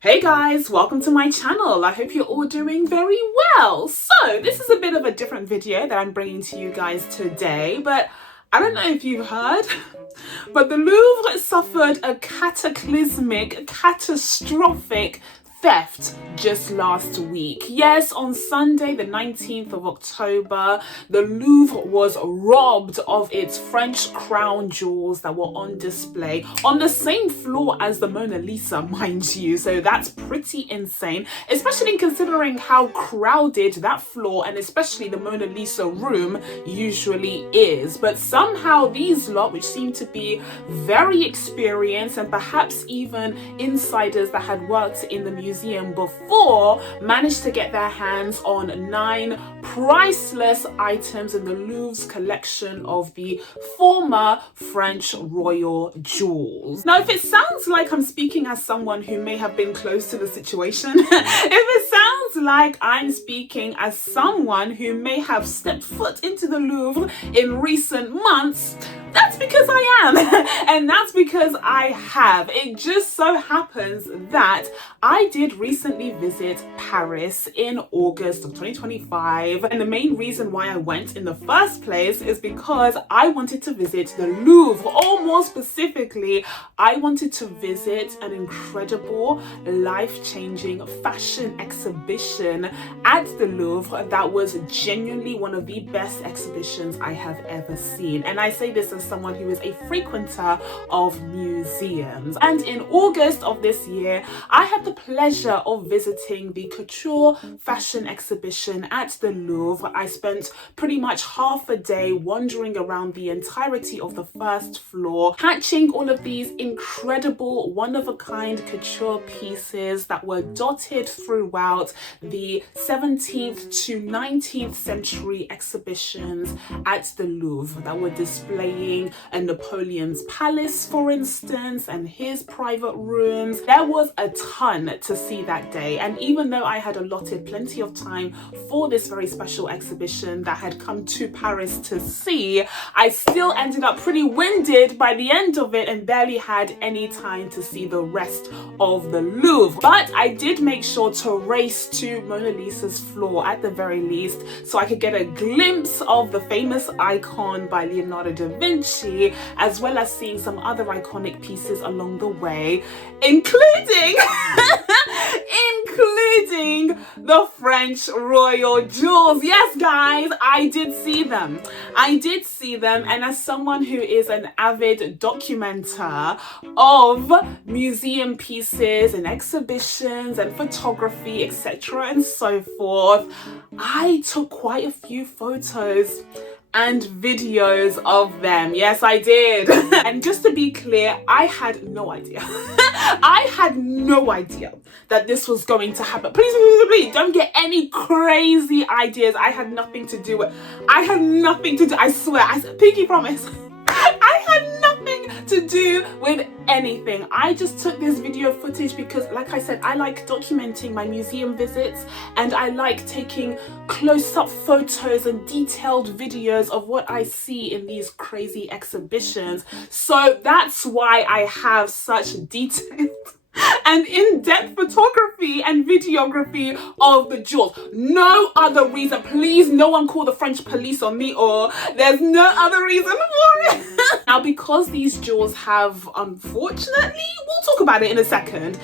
Hey guys, welcome to my channel. I hope you're all doing very well. So this is a bit of a different video that I'm bringing to you guys today, but I don't know if you've heard, but the Louvre suffered a catastrophic theft just last week. Yes, on Sunday, the 19th of October, the Louvre was robbed of its French crown jewels that were on display on the same floor as the Mona Lisa, mind you. So that's pretty insane, especially considering how crowded that floor and especially the Mona Lisa room usually is. But somehow these lot, which seem to be very experienced and perhaps even insiders that had worked in the museum before, managed to get their hands on 9 priceless items in the Louvre's collection of the former French royal jewels. Now, if it sounds like I'm speaking as someone who may have been close to the situation, if it sounds like I'm speaking as someone who may have stepped foot into the Louvre in recent months, that's because I am, and that's because I have. It just so happens that I did recently visit Paris in August of 2025, and the main reason why I went in the first place is because I wanted to visit the Louvre, or more specifically, I wanted to visit an incredible, life-changing fashion exhibition at the Louvre that was genuinely one of the best exhibitions I have ever seen. And I say this as someone who is a frequenter of museums. And in August of this year, I had the pleasure of visiting the Couture fashion exhibition at the Louvre. I spent pretty much half a day wandering around the entirety of the first floor, catching all of these incredible, one-of-a-kind couture pieces that were dotted throughout the 17th to 19th century exhibitions at the Louvre that were displaying Napoleon's palace, for instance, and his private rooms. There was a ton to see that day, and even though I had allotted plenty of time for this very special exhibition that had come to Paris to see, I still ended up pretty winded by the end of it and barely had any time to see the rest of the Louvre. But I did make sure to race to Mona Lisa's floor at the very least so I could get a glimpse of the famous icon by Leonardo da Vinci, as well as seeing some other iconic pieces along the way, including the French royal jewels. Yes, guys, I did see them. And as someone who is an avid documenter of museum pieces and exhibitions and photography, etc. and so forth, I took quite a few photos and videos of them. Yes, I did. And just to be clear, I had no idea. I had no idea that this was going to happen. Please, don't get any crazy ideas. I had nothing to do with I swear, pinky promise. I had nothing to do with anything. I just took this video footage because, like I said, I like documenting my museum visits and I like taking close-up photos and detailed videos of what I see in these crazy exhibitions. So that's why I have such detailed and in-depth photography and videography of the jewels. No other reason. Please, no one call the French police on me, or there's no other reason for it. Now, because these jewels have, unfortunately, we'll talk about it in a second,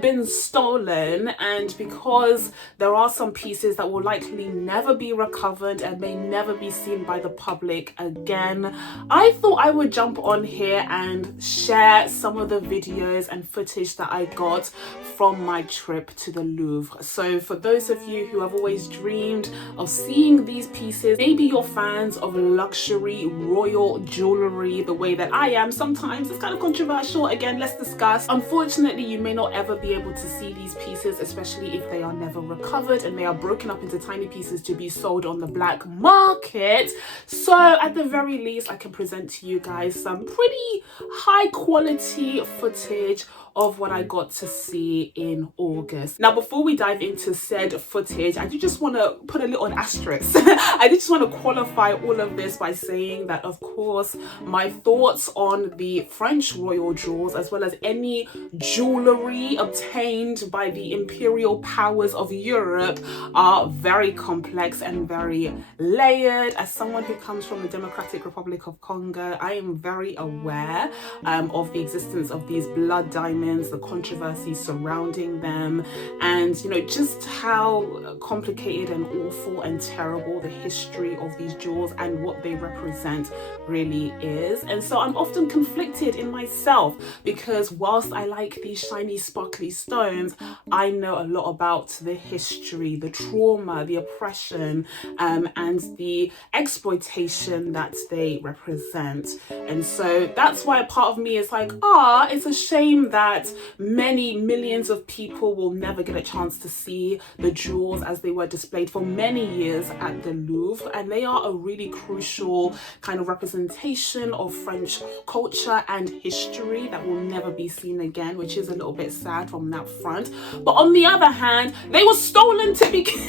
been stolen, and because there are some pieces that will likely never be recovered and may never be seen by the public again, I thought I would jump on here and share some of the videos and footage that I got from my trip to the Louvre. So for those of you who have always dreamed of seeing these pieces, maybe you're fans of luxury royal jewelry the way that I am. Sometimes it's kind of controversial. Again, let's discuss. Unfortunately, you may not ever be able to see these pieces, especially if they are never recovered and they are broken up into tiny pieces to be sold on the black market. So at the very least, I can present to you guys some pretty high quality footage of what I got to see in August. Now, before we dive into said footage, I do just want to put a little asterisk. I just want to qualify all of this by saying that, of course, my thoughts on the French royal jewels, as well as any jewellery obtained by the imperial powers of Europe, are very complex and very layered. As someone who comes from the Democratic Republic of Congo, I am very aware of the existence of these blood diamonds, the controversy surrounding them, and just how complicated and awful and terrible the history of these jewels and what they represent really is. And so I'm often conflicted in myself, because whilst I like these shiny sparkly stones, I know a lot about the history, the trauma, the oppression, and the exploitation that they represent. And so that's why a part of me is like, it's a shame that many millions of people will never get a chance to see the jewels as they were displayed for many years at the Louvre. And they are a really crucial kind of representation of French culture and history that will never be seen again, which is a little bit sad from that front. But on the other hand, they were stolen to begin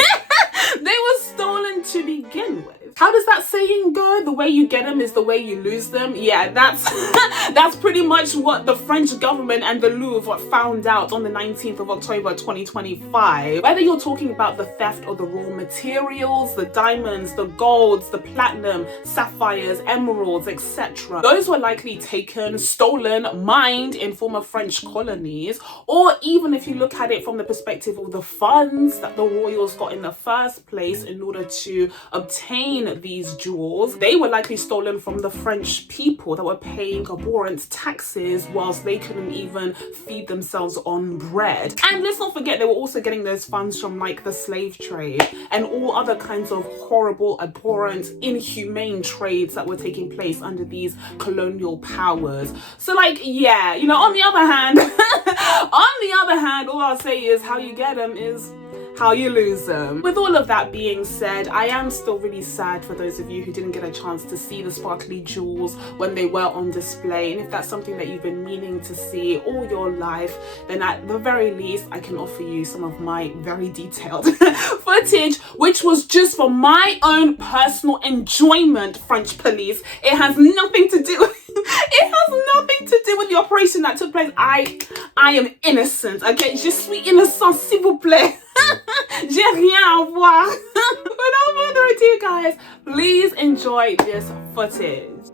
with. How does that saying go? The way you get them is the way you lose them. Yeah, that's pretty much what the French government and the Louvre found out on the 19th of October 2025. Whether you're talking about the theft of the raw materials, the diamonds, the golds, the platinum, sapphires, emeralds, etc., those were likely taken, stolen, mined in former French colonies. Or even if you look at it from the perspective of the funds that the royals got in the first place in order to obtain these jewels, they were likely stolen from the French people that were paying abhorrent taxes whilst they couldn't even feed themselves on bread. And let's not forget, they were also getting those funds from like the slave trade and all other kinds of horrible, abhorrent, inhumane trades that were taking place under these colonial powers. So like, yeah, on the other hand, all I'll say is how you get them is how you lose them. With all of that being said, I am still really sad for those of you who didn't get a chance to see the sparkly jewels when they were on display. And if that's something that you've been meaning to see all your life, then at the very least, I can offer you some of my very detailed footage, which was just for my own personal enjoyment, French police. It has nothing to do with the operation that took place. I am innocent, okay? Je suis innocent, s'il vous plaît. J'ai rien à voir. Without further ado, guys, please enjoy this footage.